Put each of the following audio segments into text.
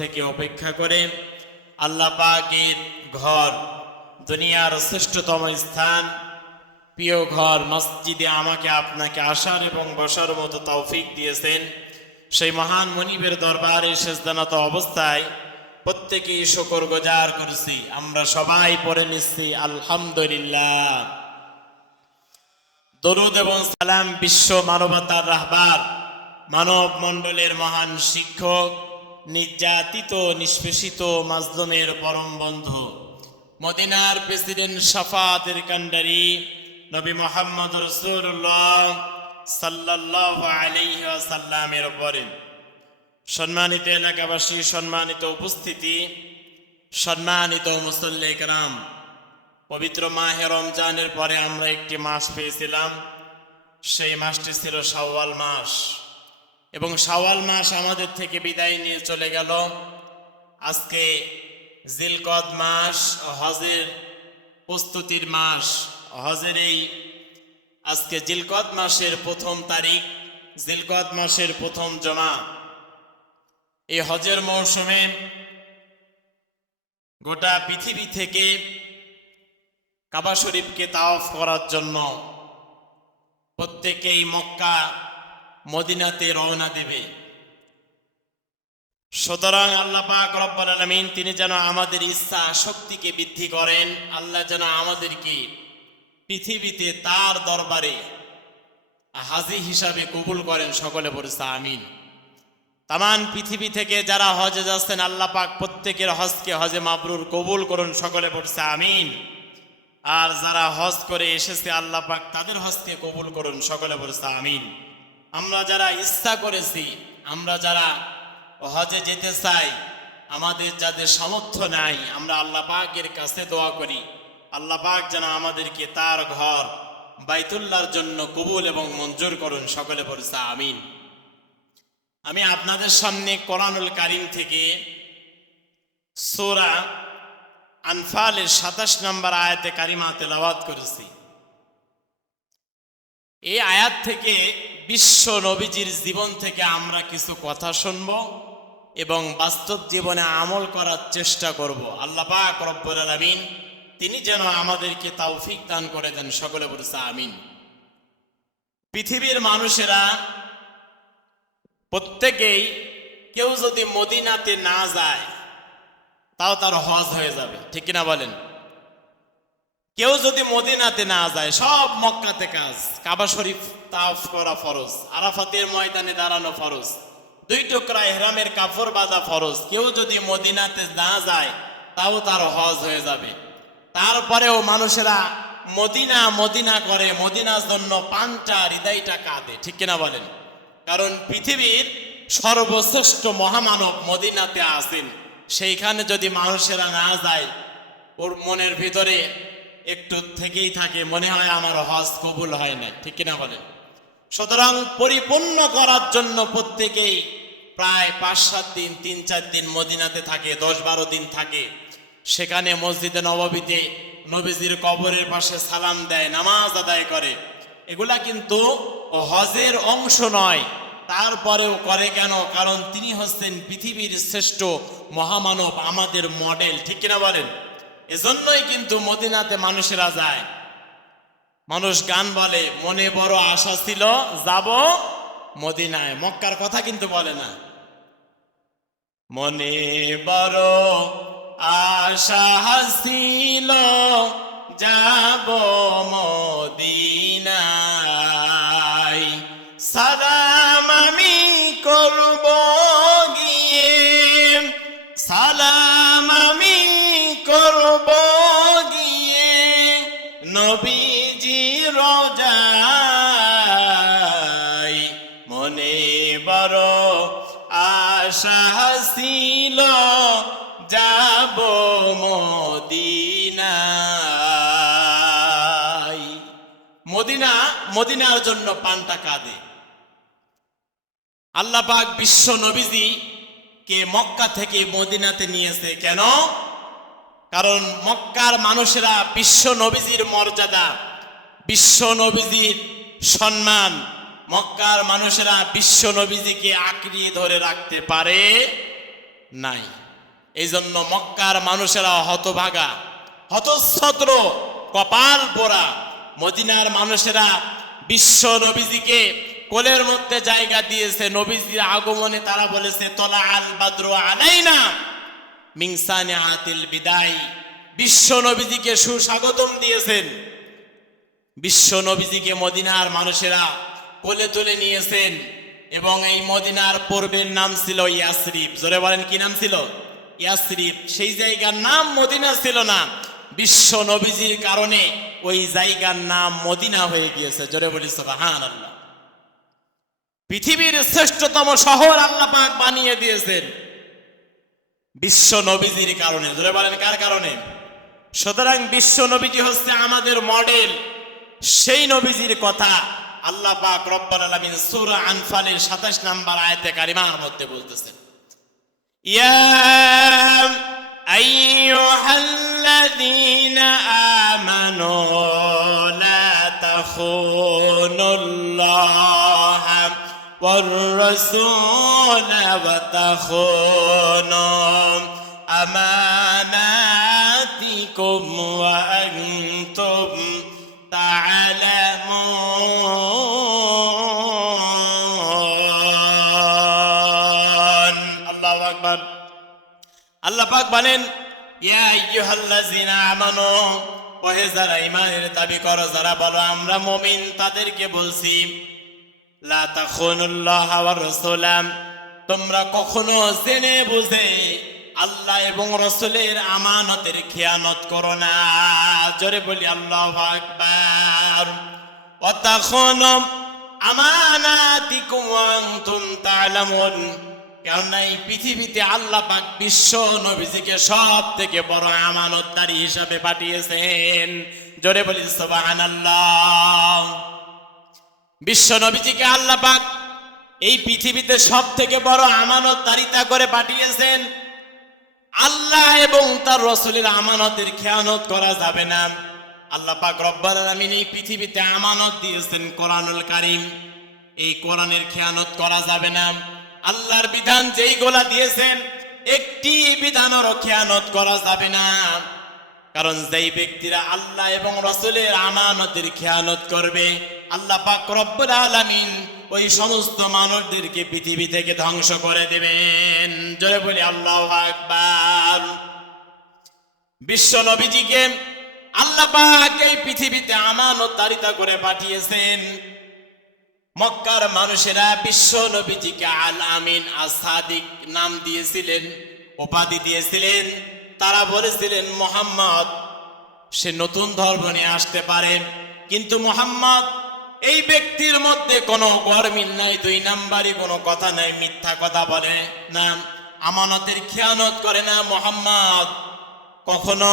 থেকে অপেক্ষা করে আল্লাহ পাকের ঘর, দুনিয়ার শ্রেষ্ঠতম স্থান, প্রিয় ঘর মসজিদে আমাকে আপনাকে আসার এবং বসার মতো তৌফিক দিয়েছেন। সেই মহান মনিবের দরবারে সেজদানত অবস্থায় প্রত্যেকেই শুকর গুজার করছি। আমরা সবাই পড়ে নিচ্ছি আলহামদুলিল্লাহ। দরুদ এবং সালাম বিশ্ব মানবতার রাহবার, মানব মণ্ডলের মহান শিক্ষক, নির্যাতিত নিষ্পেষিত মাজলুমের পরম বন্ধু, মদিনার প্রেসিডেন্ট শাফাতের কান্ডারি নবী মুহাম্মদ রাসূলুল্লাহ সাল্লাল্লাহু আলাইহি ওয়াসাল্লামের উপরে। সম্মানিত এলাকাবাসী, সম্মানিত উপস্থিতি, সম্মানিত মুসল্লি কেরাম, পবিত্র মাহে রমজানের পরে আমরা একটি মাস পেয়েছিলাম। সেই মাসটি ছিল শাওয়াল মাস, এবং শাওয়াল মাস আমাদের থেকে বিদায় নিয়ে চলে গেল। আজকে জিলকদ মাস, হজের প্রস্তুতির মাস। হজের এই আজকে জিলকদ মাসের প্রথম তারিখ, জিলকদ মাসের প্রথম জমা। এই হজের মৌসুমে গোটা পৃথিবী থেকে কাবা শরীফকে তাওয়াফ করার জন্য প্রত্যেকেই মক্কা মদিনাতে রওনা দেবে। সুতরাং আল্লাহ পাক রব্বুল আলামিন তিনি যেন আমাদের ইচ্ছা শক্তিকে বৃদ্ধি করেন। আল্লাহ যেন আমাদেরকে পৃথিবীতে তার দরবারে হাজী হিসাবে কবুল করেন। সকলে বলছে আমিন। তামান পৃথিবী থেকে যারা হজে যাচ্ছেন আল্লাহ পাক প্রত্যেকের হজকে হজে মাবরুর কবুল করুন। সকলে বলছে আমিন। আর যারা হজ করে এসেছে আল্লাহ পাক তাদের হজকে কবুল করুন। সকলে বলছে আমিন। আমরা যারা ইচ্ছা করেছি, আমরা যারা হজে যেতে চাই, আমাদের যাদের সামর্থ্য নাই, আমরা আল্লাহ পাকের কাছে দোয়া করি আল্লাহ পাক যেন আমাদেরকে তার ঘর বাইতুল্লাহর জন্য কবুল এবং মঞ্জুর করুন। সকলে বলছে আমিন। আমি আপনাদের সামনে কোরআনুল কারীম থেকে সূরা আনফালের ২৭ নম্বর আয়াতে কারিমা তেলাওয়াত করেছি। এই আয়াত থেকে বিশ্ব নবীজির জীবন থেকে আমরা কিছু কথা শুনব এবং বাস্তব জীবনে আমল করার চেষ্টা করব। আল্লাহ পাক রব্বুল আলামিন তিনি যেন আমাদেরকে তৌফিক দান করে দেন। সকলে বলছে আমিন। পৃথিবীর মানুষেরা প্রত্যেকেই কেউ যদি মদিনাতে না যায় তাও তার হজ হয়ে যাবে, ঠিক কিনা বলেন? কেউ যদি মদিনাতে না যায়, সব মক্কাতে কাজ, কাবা শরীফ তাওয়াফ করা ফরজ, আরাফাতের ময়দানে দাঁড়ানো ফরজ, 2 টুকরা ইহরামের কাপড় বাঁধা ফরজ। কেউ যদি মদিনাতে না যায় তাও তার হজ হয়ে যাবে। তারপরেও মানুষেরা মদিনা মদিনা করে, মদিনার জন্য পাঞ্চা হৃদয়টা কাঁদে, ঠিক কিনা বলেন? কারণ পৃথিবীর সর্বশ্রেষ্ঠ মহামানব মদিনাতে আছেন। সেইখানে যদি মানুষেরা না যায়, ওর মনের ভিতরে একটু থেকেই থাকে, মনে হয় আমার হজ কবুল হয় না, ঠিক কিনা বলেন? সুতরাং পরিপূর্ণ করার জন্য প্রত্যেকেই প্রায় 5-7 দিন, 3-4 দিন মদিনাতে থাকে, 10-12 দিন থাকে। সেখানে মসজিদে নববীতে নবীজির কবরের পাশে সালাম দেয়, নামাজ আদায় করে। এগুলা কিন্তু হজের অংশ নয়। তারপরেও করে কেন? কারণ তিনি হচ্ছেন পৃথিবীর শ্রেষ্ঠ মহামানব, আমাদের মডেল, ঠিক কিনা বলেন? এজন্যই কিন্তু মদিনাতে মানুষেরা যায়। মানুষ গান বলে, মনে বড় আশা ছিল যাব মদিনায়। মক্কার কথা কিন্তু বলে না। মনে বড় আশা ছিল যাব মদিনায়, সালাম আমি করব গিয়ে, সালাম আমি করব গিয়ে নবীজি রোজায়। মনে বড় আশা ছিল যাব মদিনায়। মদিনার জন্য পান্তা কাঁদে। আল্লাহ পাক বিশ্ব নবীজি কে মক্কা থেকে মদিনাতে নিয়েছে কেন? কারণ মক্কার মানুষেরা বিশ্ব নবীজির মর্যাদা, বিশ্ব নবীজির সম্মান, মক্কার মানুষেরা বিশ্ব নবীজিকে আঁকড়িয়ে ধরে রাখতে পারে নাই। এই জন্য মক্কার মানুষেরা হতভাগা, হতচ্ছদ্র, কপাল পোড়া। মদিনার মানুষেরা বিশ্ব নবীজিকে কোলের মধ্যে জায়গা দিয়েছে। নবীজির আগমনে তারা বলেছে তলা আল বাদ্রু আলাইনা মিন সানিআতিল বিদাই। বিশ্ব নবীজিকে সুস্বাগতম দিয়েছেন। বিশ্ব নবীজিকে মদিনার মানুষেরা কোলে তুলে নিয়েছেন। এবং এই মদিনার পূর্বের নাম ছিল ইয়াসরিব। জোরে বলেন কি নাম ছিল? ইয়াসরিব। সেই জায়গার নাম মদিনা ছিল না। বিশ্ব নবীজির কারণে ওই জায়গার নাম মদিনা হয়ে গিয়েছে। জোরে বলি সুবহানাল্লাহ। পৃথিবীর শ্রেষ্ঠতম শহর আল্লাহ পাক বানিয়ে দিয়েছেন বিশ্ব নবীজির কারণে। জোরে বলেন কার কারণে? সুতরাং বিশ্ব নবীজি হচ্ছে আমাদের মডেল। সেই নবীজির কথা আল্লাহ পাক রব্বুল আলামিন সূরা আনফালের 27 নম্বর আয়াতে কারিমার মধ্যে বলতেছেন, ইয়া আইয়ুহাল্লাযীনা আমানু লা তাখুনুল্লাহা ওয়ার রাসূলা ওয়া তাখুনু আমানাতিকুম ওয়া আনতুম তা'লামুন। আল্লাহু আকবার। আল্লাহ পাক বলেন, ইয়া আইয়ুহাল্লাযীনা আমানু, ওহে যারা ঈমানের দাবি করো, যারা বলো আমরা মুমিন, তাদেরকে বলছি লা তাখুনুল্লাহা ওয়ার রাসূলা, তোমরা কখনো জেনে বুঝে আল্লাহ এবং রাসূলের আমানতের খেয়ানত করো না। জোরে বলি আল্লাহু আকবার। ওয়া তাখুনু আমানাতিকুম ওয়া আনতুম তা'লামুন। কারণ এই পৃথিবীতে আল্লাহ পাক বিশ্ব নবীজিকে সব থেকে বড় আমানতদারি হিসাবে পাঠিয়েছেন। জোরে বলি সুবহানাল্লাহ। বিশ্ব নবীজিকে আল্লাহ পাক এই পৃথিবীতে সব থেকে বড় আমানতদারিতা করে পাঠিয়েছেন। আল্লাহ এবং তার রাসূলের আমানতের খেয়ানত করা যাবে না। আল্লাহ পাক রব্বুল আলামিন এই পৃথিবীতে আমানত দিয়েছেন কোরআনুল কারীম। এই কোরআনের খেয়ানত করা যাবে না। আল্লাহর বিধান যেইগুলা দিয়েছেন একটি বিধানেরও খেয়ানত করা যাবে না। কারণ যেই ব্যক্তিরা আল্লাহ এবং রাসূলের আমানতের খেয়ানত করবে, আল্লাহ পাক রব্বুল আলামিন ওই সমস্ত মানুষদেরকে পৃথিবী থেকে ধ্বংস করে দেবেন। জয় বলি আল্লাহু আকবার। বিশ্ব নবীজিকে আল্লাহ পাক এই পৃথিবীতে আমানতদারিতা করে পাঠিয়েছেন। মক্কার মানুষেরা বিশ্ব নবীজিকে আল আমিন আস-সাদিক নাম দিয়েছিলেন, উপাধি দিয়েছিলেন। তারা বলেছিলেন মুহাম্মদ সে নতুন ধর্ম নিয়ে আসতে পারে, কিন্তু মুহাম্মদ এই ব্যক্তির মধ্যে কোনো গরমিল নাই, দুই নাম্বারই কোনো কথা নাই, মিথ্যা কথা বলে না, আমানতের খেয়ানত করে না। মুহাম্মদ কখনো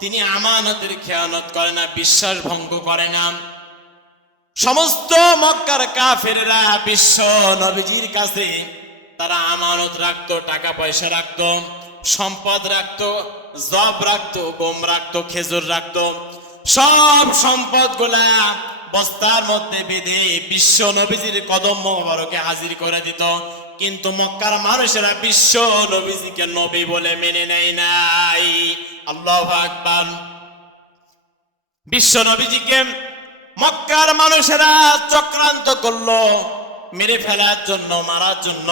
তিনি আমানতের খেয়ানত করে না, বিশ্বাস ভঙ্গ করে না। সমস্ত মক্কার কাফেররা বিশ্ব নবীজির কাছে তারা আমানত রাখতো, টাকা পয়সা রাখতো, সম্পদ রাখতো, জব রাখতো, গম রাখতো, খেজুর রাখতো। সব সম্পদগুলা বস্তার মধ্যে বেঁধে বিশ্ব নবীজির কদম মোবারকে হাজির করে দিত। কিন্তু মক্কার মানুষেরা বিশ্ব নবীজিকে নবী বলে মেনে নেয় নাই। আল্লাহু আকবার। বিশ্ব নবীজিকে মক্কার মানুষেরা চক্রান্ত করলো মেরে ফেলার জন্য, মারার জন্য।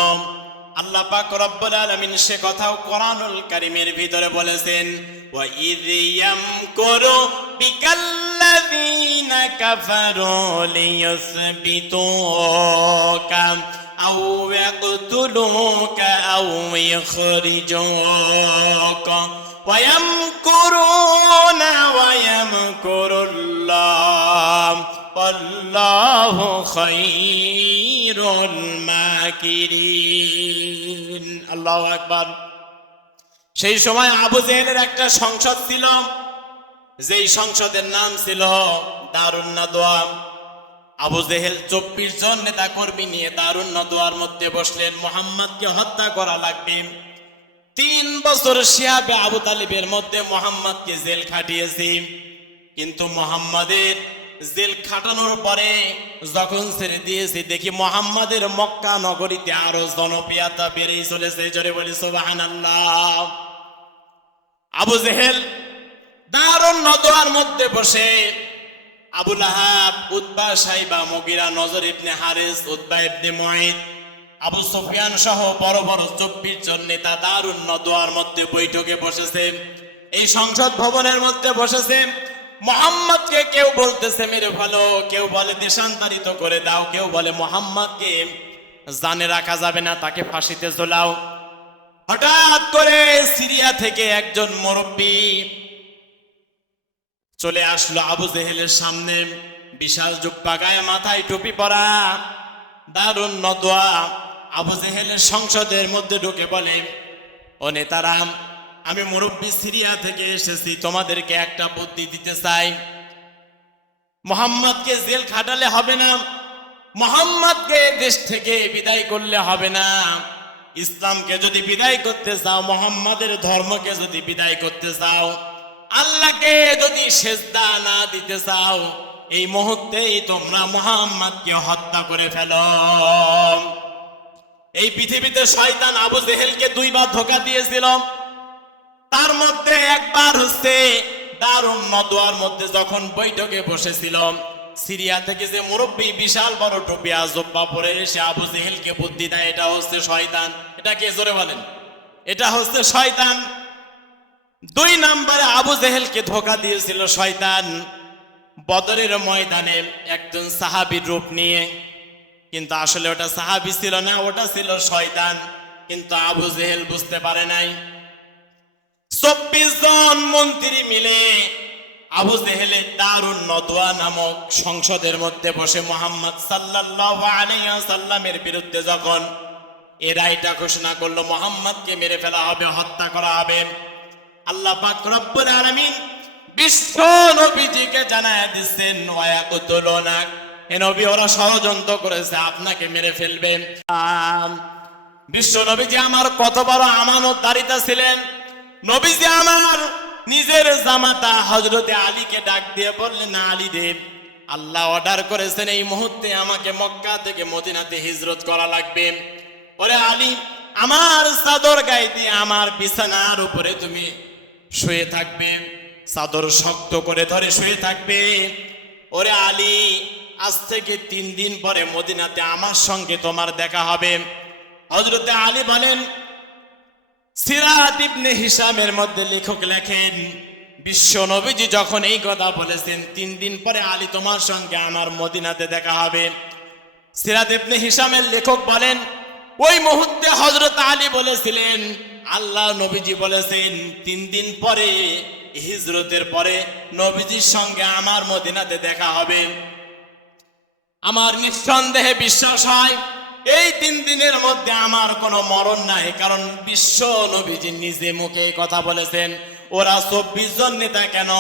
আল্লাহ পাক রব্বুল আলামিন সে কথাও কোরআনুল কারীমের ভিতরে বলেছেন, ওয়া ইয ইয়ামকুরু বিকাল্লাযীনা কাফারু লিয়ুসবিতুকা আও ইয়াকতুলুকা আও ইখরিজুকা ওয়া ইয়ামকুরুনা ওয়া ইয়ামকুরুল্লাহ আল্লাহু খায়রুল মাকিরিন। আল্লাহু আকবার। সেই সময় আবু জেহেলের একটা সংসদ ছিল, যেই সংসদের নাম ছিল দারুন নাদওয়া। আবু জেহেল 24 জন নেতা কর্মী নিয়ে দারুন নাদওয়ার মধ্যে বসলেন। মুহাম্মদকে হত্যা করা লাগবে। 3 বছর শিয়াবে আবু তালিবের মধ্যে মুহাম্মদকে জেল খাটিয়েছে, কিন্তু মুহাম্মাদের জেল খাটানোর পরে যখন ছেড়ে দিয়েছে দেখি মুহাম্মাদের মক্কা নগরীতে আরো জনপ্রিয়তা বেড়েই চলেছে। জোরে বলি সুবহানাল্লাহ। আবু জেহেল দারুন নদওয়ার মধ্যে বসে Abu Lahab, Utba, Shaiba, Mughira, নজর ইবনে হারিস, উতবা ইবনে মুঈদ, আবু সুফিয়ান সহ বড় বড় 24 জন নেতা দারুন নদওয়ার মধ্যে বৈঠকে বসেছে। এই সংসদ ভবনের মধ্যে বসেছে। মুহাম্মদকে কেউ বলতেছে মেরে ফেলো, কেউ বলে দেশান্তরিত করে দাও, কেউ বলে মুহাম্মদকে জানে রাখা যাবে না, তাকে ফাঁসিতে ঝোলাও। হঠাৎ করে সিরিয়া থেকে একজন মুরব্বী চলে আসলো আবু জেহেলের সামনে। বিশাল জুব্বা গায়ে, মাথায় টুপি পরা, দারুন নদওয়া। আবু জেহেলের সংসদের মধ্যে ঢুকে বলে, ও নেতারা, আমি মুরব্বী সিরিয়া থেকে এসেছি, তোমাদেরকে একটা বুদ্ধি দিতে চাই। মুহাম্মদকে জেল খাটালে হবে না, মুহাম্মদকে দেশ থেকে বিদায় করলে হবে না। ইসলামকে যদি বিদায় করতে চাও, মুহাম্মাদের ধর্মকে যদি বিদায় করতে চাও, আল্লাহকে যদি সেজদা না দিতে চাও, এই মুহূর্তেই তোমরা মুহাম্মদকে হত্যা করে ফেলো। এই পৃথিবীতে শয়তান আবু জেহেলকে 2 বার ধোঁকা দিয়েছিল। তার মধ্যে একবার হচ্ছে দারুন নদওয়ার মধ্যে যখন বৈঠকে বসেছিল, সিরিয়া থেকে যে মুরব্বী বিশাল বড় টুপি জুব্বা পরে এসে আবু জেহেলকে বুদ্ধি দেয়, এটা হচ্ছে শয়তান। এটা কে জোরে বলেন? এটা হচ্ছে শয়তান। 2 নম্বরে আবু জেহেলকে ধোঁকা দিয়েছিল শয়তান বদরের ময়দানে একজন সাহাবীর রূপ নিয়ে, কিন্তু আসলে ওটা সাহাবী ছিল না, ওটা ছিল শয়তান। কিন্তু আবু জেহেল বুঝতে পারে নাই। 24 জন মন্ত্রী মিলে আবু জেহেলের দারুন নদওয়া নামক সংসদের মধ্যে বসে মুহাম্মদ সাল্লাল্লাহু আলাইহি ওয়াসাল্লামের বিরুদ্ধে যখন এই রায়টা ঘোষণা করলো মুহাম্মদকে মেরে ফেলা হবে, হত্যা করা হবে, আল্লাহ পাক রব্বুল আলামিন বিশ্ব নবীজিকে জানায় দিচ্ছেন, ওয়ায়াকুতুলুনাক, হে নবী, ওরা ষড়যন্ত্র করেছে, আপনাকে মেরে ফেলবে। বিশ্ব নবীজি আমার কত বড় আমানতদারিতা ছিলেন। নবীজি আমার নিজের জামাতা হযরতে আলীকে ডাক দিয়ে বললেন, আলী দেব, আল্লাহ অর্ডার করেছেন এই মুহূর্তে আমাকে মক্কা থেকে মদিনাতে হিজরত করা লাগবে। ওরে আলী, আমার চাদর গায়ে দিয়ে আমার বিছানার উপরে তুমি শুয়ে থাকবে, চাদর শক্ত করে ধরে শুয়ে থাকবে। ওরে আলী, আজ থেকে 3 দিন পরে মদিনাতে আমার সঙ্গে তোমার দেখা হবে। হযরতে আলী বলেন, সিরাত ইবনে হিশামের মধ্যে লেখক লেখেন, বিশ্ব নবীজি যখন এই কথা বলেছেন 3 দিন পরে আলী তোমার সঙ্গে আমার মদিনাতে দেখা হবে, সিরাত ইবনে হিশামের লেখক বলেন, ওই মুহূর্তে হযরত আলী বলেছিলেন, আল্লাহ নবীজি বলেছেন 3 দিন পরে হিজরতের পরে নবীজির সঙ্গে আমার মদিনাতে দেখা হবে। আমার নিঃসন্দেহে বিশ্বাস হয় এই 3 দিনের মধ্যে আমার কোনো মরণ নাই, কারণ বিশ্ব নবীজি নিজে মুখে এই কথা বলেছেন। ওরা 24 জন নেতা কেন,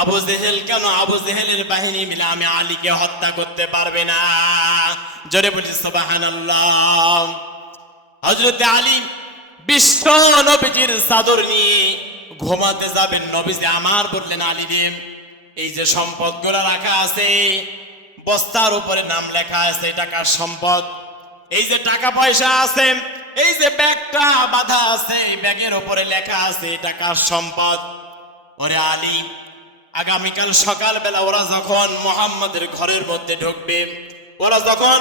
আবু জেহেল কেন, আবু জেহেলের বাহিনী মিলে আমি আলীকে হত্যা করতে পারবে না। জোরে বলি সুবহানাল্লাহ। হযরতে আলী বিশ্ব নবীজির চাদর নিয়ে ঘুমাতে যাবেন। নবীজি আমার বললেন, আলী রে, এই যে সম্পদগুলো রাখা আছে, বস্তার উপরে নাম লেখা আছে, টাকার সম্পদ, এই যে টাকা পয়সা আছে, এই যে ব্যাগটা বাঁধা আছে, ব্যাগের উপরে লেখা আছে টাকার সম্পদ। ওরে আলী, আগামীকাল সকালবেলা ওরা যখন মুহাম্মাদের ঘরের মধ্যে ঢুকবে, ওরা যখন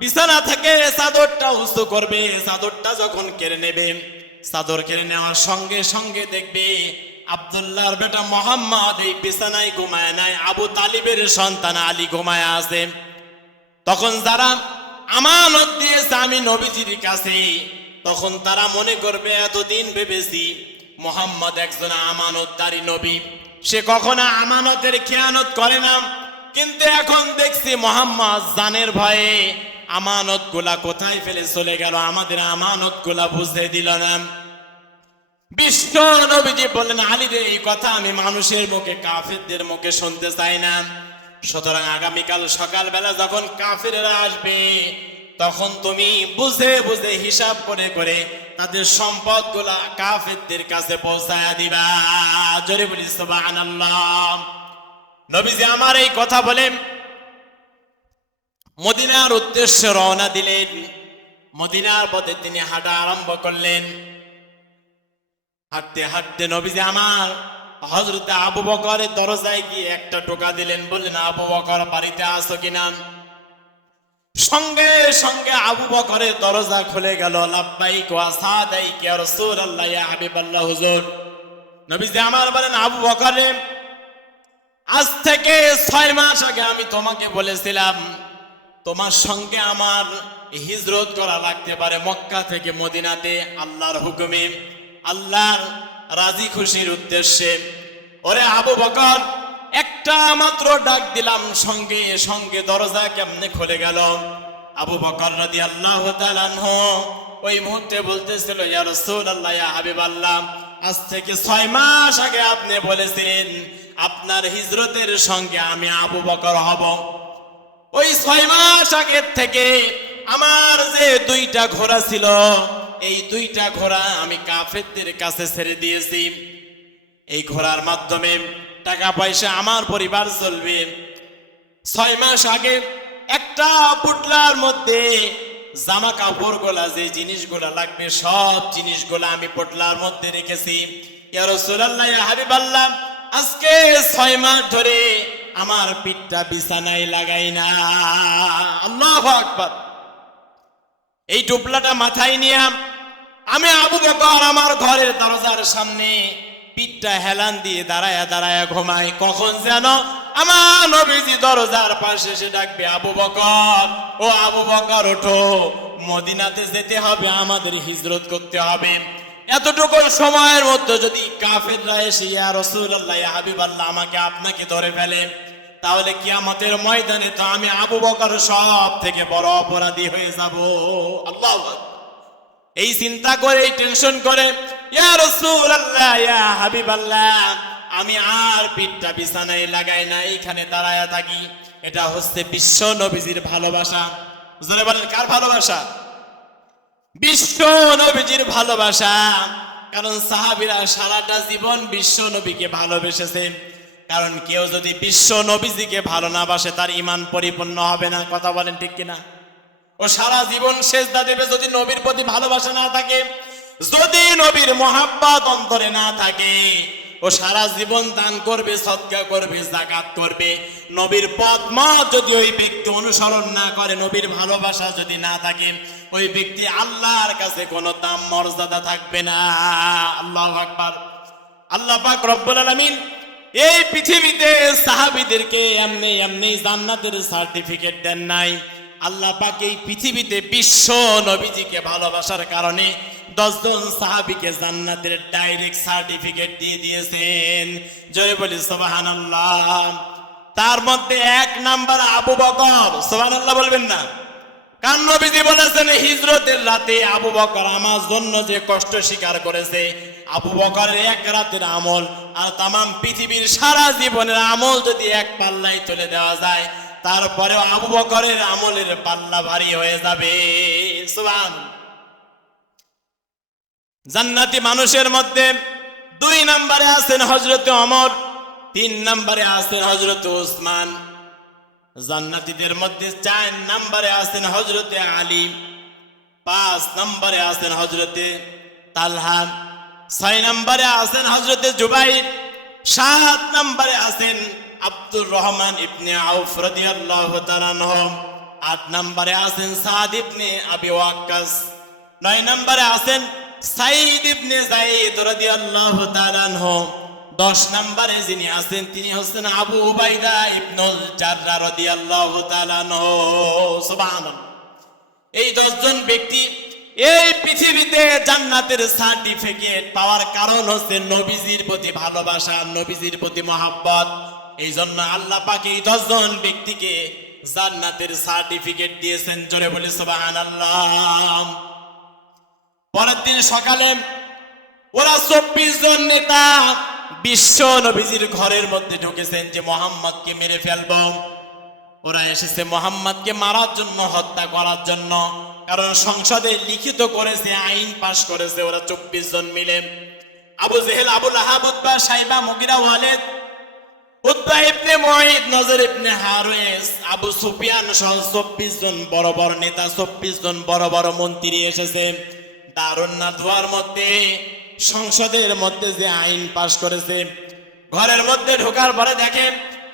বিছানা থেকে চাদরটা উঁচু করবে, চাদরটা যখন কেড়ে নেবে, চাদর কেড়ে নেওয়ার সঙ্গে সঙ্গে দেখবে আব্দুল্লাহর বেটা মুহাম্মদ এই বিছানায় ঘুমায় নাই, আবু তালিবের সন্তান আলী ঘুমায় আছে। তখন যারা আমানত দিয়েছে আমি নবীজির কাছে, তখন তারা মনে করবে এতদিন ভেবেছি মুহাম্মদ একজন আমানতদারী নবী, সে কখনো আমানতের খেয়ানত করে না, কিন্তু এখন দেখছি মুহাম্মদ জানের ভয়ে আমানত গুলা কোথায় ফেলে চলে গেল, আমাদের আমানত গুলা বুঝতে দিল না। বিশ্ব নবীজি বললেন, আলী রে, এই কথা আমি মানুষের মুখে, কাফেরদের মুখে শুনতে চাই না। সুতরাং আগামীকাল সকালবেলা যখন কাফেররা আসবে, তখন তুমি বুঝে বুঝে হিসাব করে করে তাদের সম্পদ গুলা কাফেরদের কাছে পৌঁছায়া দিবা। জোরে বলি সুবহানাল্লাহ। নবীজি আমার এই কথা বলে মদিনার উদ্দেশ্যে রওনা দিলেন। মদিনার পথে তিনি হাঁটা আরম্ভ করলেন। হাঁটতে হাঁটতে নবীজি আমার হযরতে আবু বকরের দরজায় গিয়ে একটা টোকা দিলেন, বললেন, আবু বকর বাড়িতে আছো কিনা? সঙ্গে সঙ্গে আবু বকরের দরজা খুলে গেল। লাব্বাইক ওয়া সাদাইক ইয়া রাসূলুল্লাহ ইয়া হাবিবাল্লাহ হুজুর। নবীজি আমার বলেন, আবু বকর, আজ থেকে 6 মাস আগে আমি তোমাকে বলেছিলাম তোমার সঙ্গে আমার হিজরত করা লাগতে পারে মক্কা থেকে মদিনাতে আল্লাহর হুকুমে, আল্লাহর রাজি খুশির উদ্দেশ্যে। ওরে আবু বকর, একটা মাত্র ডাক দিলাম, সঙ্গে সঙ্গে দরজা কেমনে খুলে গেল। আবু বকর রাদিয়াল্লাহু তাআলা আনহু ওই মুহূর্তে বলতেছিল, ইয়া রাসূলুল্লাহ ইয়া হাবিবাল্লাহ, আজ থেকে 6 মাস আগে আপনি বলেছিলেন আপনার হিজরতের সঙ্গে আমি আবু বকর হব। ওই 6 মাস আগের থেকে আমার যে 2টা ঘোড়া ছিল, এই 2টা ঘোড়া আমি কাফেরদের কাছে ছেড়ে দিয়েছি। এই ঘোড়ার মাধ্যমে টাকা পয়সা আমার পরিবার চলবে। 6 মাস আগে একটা পুটলার মধ্যে জামা কাপড় গোলা যে জিনিসগুলা লাগবে সব জিনিসগুলা আমি পুটলার মধ্যে রেখেছি। ইয়া রাসূলুল্লাহ ইয়া হাবিবাল্লাহ, আজকে 6 মাস ধরে আমার পিঠটা বিছানায় লাগাই না। আল্লাহু আকবার। এই টুপলাটা মাথায় নিয়ে আমি আবু বকর আমার ঘরের দরজার সামনে পিঠটা হেলান দিয়ে দাঁড়ায়া দাঁড়ায়া ঘুমাই। কখন যেন আমার নবীজি দরজার পাশে এসে ডাকবে, আবু বকর, ও আবু বকর ওঠো, মদিনাতে যেতে হবে, আমাদের হিজরত করতে হবে। এতটুকু সময়ের মধ্যে যদি কাফেররা এসে ইয়া রাসূলুল্লাহ ইয়া হাবিবাল্লাহ আমাকে আপনাকে ধরে ফেলে, তাহলে কিয়ামতের ময়দানে তো আমি আবু বকর সব থেকে বড় অপরাধী হয়ে যাব। আল্লাহু আকবার। এই চিন্তা করে, এই টেনশন করে, ইয়া রাসূলুল্লাহ ইয়া হাবিবাল্লাহ, আমি আর পিঠটা বিছানায় লাগাই না, এইখানে দাঁড়ায়া থাকি। এটা হচ্ছে বিশ্ব নবীজির ভালোবাসা। জোরে বলেন, কার ভালোবাসা? বিশ্ব নবীজির ভালোবাসা। কারণ সাহাবীরা সারাটা জীবন বিশ্ব নবীকে ভালোবেসেছে। কারণ কেউ যদি বিশ্ব নবীজিকে ভালো না বাসে তার ঈমান পরিপূর্ণ হবে না। কথা বলেন ঠিক কিনা? ও সারা জীবন সেজদা দেবে যদি নবীর প্রতি ভালোবাসা না থাকে, যদি নবীর মহাব্বত অন্তরে না থাকে, ও সারা জীবন দান করবে, সদকা করবে, যাকাত করবে, নবীর পথ মত যদি ওই ব্যক্তি অনুসরণ না করে, নবীর ভালোবাসা যদি না থাকে, ওই ব্যক্তি আল্লাহর কাছে কোনো দাম মর্যাদা থাকবে না। আল্লাহু আকবার। আল্লাহ পাক রব্বুল আলামিন এই পৃথিবীতে সাহাবীদেরকে এমনি এমনি জান্নাতের সার্টিফিকেট দেন নাই। আল্লাহ পাক এই পৃথিবীতে বিশ্ব নবীজিকে ভালোবাসার কারণে 10 জন সাহাবীকে জান্নাতের ডাইরেক্ট সার্টিফিকেট দিয়ে দিয়েছেন। জয় বলি সুবহানাল্লাহ। তার মধ্যে 1 নাম্বার আবু বকর। সুবহানাল্লাহ বলবেন না? কারণ নবীজি বলেছেন হিজরতের রাতে আবু বকর আমার জন্য যে কষ্ট স্বীকার করেছে, আবু বকরের 1 রাতের আমল আর তামাম পৃথিবীর সারা জীবনের আমল যদি এক পাল্লায় তুলে দেওয়া যায়, তারপরেও আবু বকরের আমলের পাল্লা ভারী হয়ে যাবে। সুবহানাল্লাহ। জান্নাতি মানুষের মধ্যে 2 নম্বরে আছেন হযরতে ওমর, 3 নম্বরে আছেন হযরতে উসমান। জান্নাতীদের মধ্যে 4 নম্বরে আছেন হযরতে আলী, 5 নম্বরে আছেন হযরতে তালহা, 6 নম্বরে আছেন হযরতে জুবাইর, 7 নম্বরে আছেন আব্দুর রহমান ইবনে আউফ রাদিয়াল্লাহু তাআলা আনহু, 8 নম্বরে আছেন সাদ ইবনে আবি ওয়াক্কাস, 9 নম্বরে আছেন সাঈদ ইবনে যায়েদ রাদিয়াল্লাহু তাআলা আনহু, 10 নম্বরে যিনি আছেন তিনি হচ্ছেন আবু উবাইদা ইবনুল জাররাহ রাদিয়াল্লাহু তাআলা আনহু। সুবহানাল্লাহ। এই 10 জন ব্যক্তি এই পৃথিবীতে জান্নাতের সার্টিফিকেট পাওয়ার কারণ হচ্ছে নবীজির প্রতি ভালোবাসা, নবীজির প্রতি মহব্বত। এই জন্য আল্লাহ পাক এই 10 জন ব্যক্তিকে জান্নাতের সার্টিফিকেট দিয়েছেন। জোরে বলি সুবহানাল্লাহ। পরের দিন সকালে ওরা 24 জন নেতা বিশ্ব নবীজির ঘরের মধ্যে ঢুকেছেন যে মুহাম্মদকে মেরে ফেলব। ওরা এসেছে মুহাম্মদকে মারার জন্য, হত্যা করার জন্য। কারণ সংসদে লিখিত করেছে, আইন পাশ করেছে ওরা 24 জন মিলে। Abu Jahl, Abu Lahab, Utba, Shaiba, Mughira, Walid, Utba ibn Muid, Nadr ibn হারিস, আবু সুফিয়ান সহ 24 জন বড় বড় নেতা, 24 জন বড় বড় মন্ত্রী এসেছে। দারুন নাদওয়ার মধ্যে, সংসদের মধ্যে যে আইন পাশ করেছে, ঘরের মধ্যে ঢোকার পরে দেখে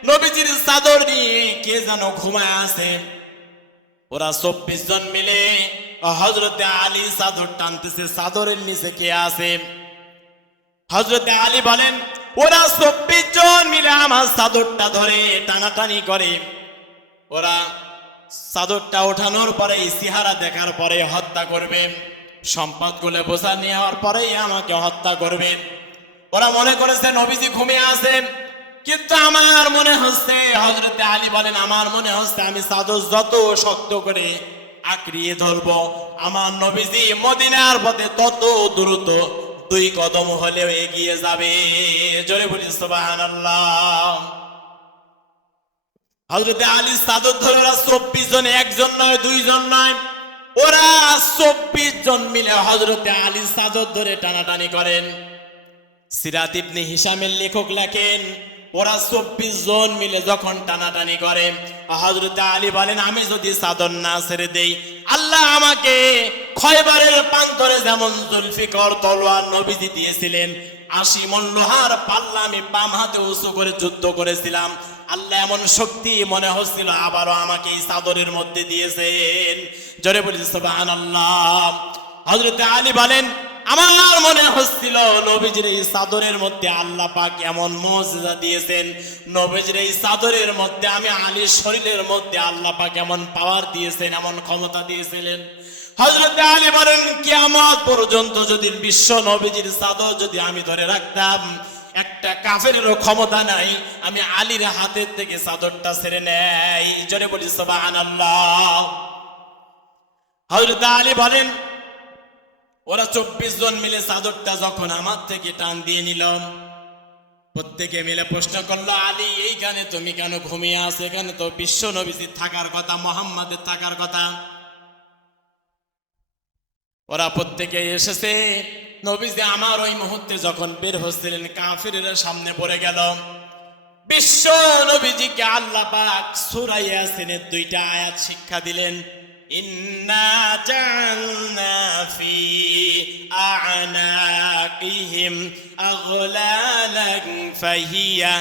নবীজির চাদর নিয়ে কে যেন ঘুমায় আছে। ওরা 24 জন মিলে হযরতে আলী চাদর টানতেছে। চাদরের নিচে কে আছে? হযরতে আলী বলেন, ওরা 24 জন মিলে আমার চাদরটা ধরে টানাটানি করে। ওরা চাদরটা ওঠানোর পরে, চেহারা দেখার পরে হত্যা করবে। সম্পদগুলো বোঝা নেওয়ার পরেই আমাকে হত্যা করবে। ওরা মনে করেছে নবীজি ঘুমিয়ে আছেন, কিন্তু আমার মনে হচ্ছে, হযরতে আলী বলেন, আমার মনে হচ্ছে আমি চাদর যত শক্ত করে আঁকড়িয়ে ধরবো, আমার নবীজি মদিনার পথে তত দ্রুত 2 কদম হলেও এগিয়ে যাবে। জোরে বলি সুবহানাল্লাহ। হযরতে আলী চাদর ধরে ওরা 24 জন, একজন নয়, 2 জন নয়, ওরা 24 জন মিলে হযরতে আলী চাদর ধরে টানাটানি করেন। সিরাত ইবনে হিশামের লেখক লেখেন, ওরা 24 জন মিলে যখন টানাটানি করে, হযরতে আলী বলেন, আমি যদি চাদর না ছেড়ে দেই, আল্লাহ আমাকে খয়বারের প্রান্তরে যেমন জুলফিকার তলোয়ার নবীজি দিয়েছিলেন, 80 মণ লোহার পাল্লা আমি বাম হাতে উঁচু করে যুদ্ধ করেছিলাম, আল্লাহ এমন শক্তি মনে হচ্ছিল আবারও আমাকে এই চাদরের মধ্যে দিয়েছেন। জোরে বলি সুবহানাল্লাহ। হযরতে আলী বলেন, আমার মনে হচ্ছিল নবীজির এই চাদরের মধ্যে আল্লাহ পাক এমন মুজিজা দিয়েছেন, নবীজির এই চাদরের মধ্যে আমি আলীর শরীরের মধ্যে আল্লাহ পাক এমন পাওয়ার দিয়েছেন, এমন ক্ষমতা দিয়েছিলেন। হযরতে আলী বলেন, কিয়ামত পর্যন্ত যদি বিশ্ব নবীজির চাদর যদি আমি ধরে রাখতাম, একটা কাফেরেরও ক্ষমতা নাই আমি আলীর হাতের থেকে চাদরটা ছেড়ে নেই। জোরে বলি সুবহানাল্লাহ। হযরতে আলী বলেন, ওরা 24 জন মিলে চাদরটা যখন আমার থেকে টান দিয়ে নিল, প্রত্যেকে মিলে প্রশ্ন করলো, আলী এইখানে তুমি কেন ঘুমিয়ে আছো? এখানে তো বিশ্ব নবীজির থাকার কথা, মুহাম্মাদের থাকার কথা। ওরা প্রত্যেকে এসেছে। নবীজি আমার ওই মুহূর্তে যখন বের হচ্ছিলেন, কাফিরেরা সামনে পড়ে গেল। বিশ্ব নবীজিকে আল্লাহ পাক সূরা ইয়াসিনের 2টা আয়াত শিক্ষা দিলেন। ইন্না জাআলনা ফি আ'নাকিহিম আগলালান ফাহিয়া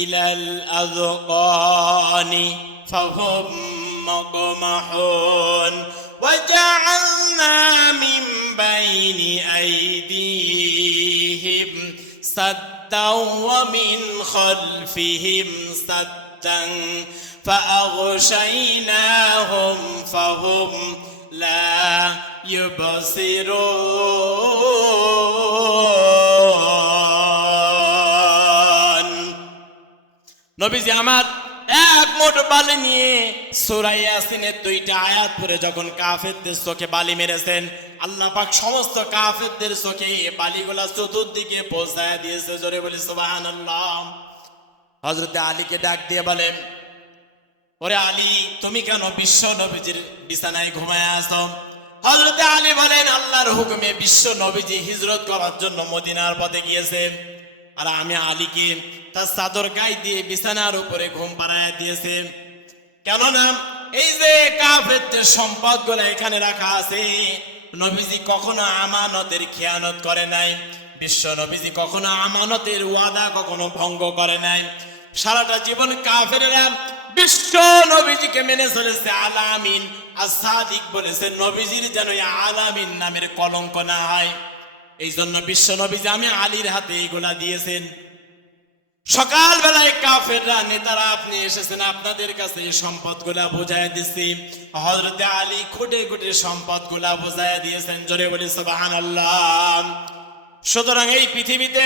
ইলাল আযকানি ফাহুম মুকমাহুন وجعلنا من بين أيديهم سدا ومن خلفهم سدا فأغشيناهم فهم لا يبصرون। নবীজি আমার এক মুঠো বালি নিয়ে সূরা ইয়াসিনের 2টা আয়াত পড়ে যখন কাফেরদের চোখে বালি মেরেছেন, আল্লাহ পাক সমস্ত কাফেরদের চোখে এই বালিগুলা চতুর্দিকে পৌঁছায় দিয়েছে। জোরে বলি সুবহানাল্লাহ। হযরতে আলীকে ডাক দিয়ে বলেন, ওরে আলী, তুমি কেন বিশ্ব নবীজির বিছানায় ঘুমায় আছো? হযরতে আলী বলেন, আল্লাহর হুকুমে বিশ্ব নবীজি হিজরত করার জন্য মদিনার পথে গিয়েছে, আর আমি আলীকে তার চাদর গায়ে দিয়ে বিছানার উপরে ঘুম পাড়ায় দিয়েছে। কেননা এই যে কাফেরদের সম্পদগুলো এখানে রাখা আছে, নবীজি কখনো আমানতের খেয়ানত করে নাই, বিশ্ব নবীজি কখনো আমানতের ওয়াদা কখনো ভঙ্গ করে নাই। সারাটা জীবন কাফেরেরা বিশ্ব নবীজিকে মেনে চলেছে। আলামিন as-সাদিক বলেছে, নবীজির যেন আলামিন নামের কলঙ্ক না হয়, এই জন্য বিশ্ব নবীজি আমি আলীর হাতে এগুলা দিয়েছেন। সকালবেলায় কাফেররা নেতারা, আপনি এসেছেন, আপনাদের কাছে এই সম্পদগুলা বোঝায় দিচ্ছি। হযরতে আলী খুঁটে খুঁটে সম্পদগুলা বোঝায় দিয়েছেন। জোরে বলি সুবহানাল্লাহ। সুতরাং এই পৃথিবীতে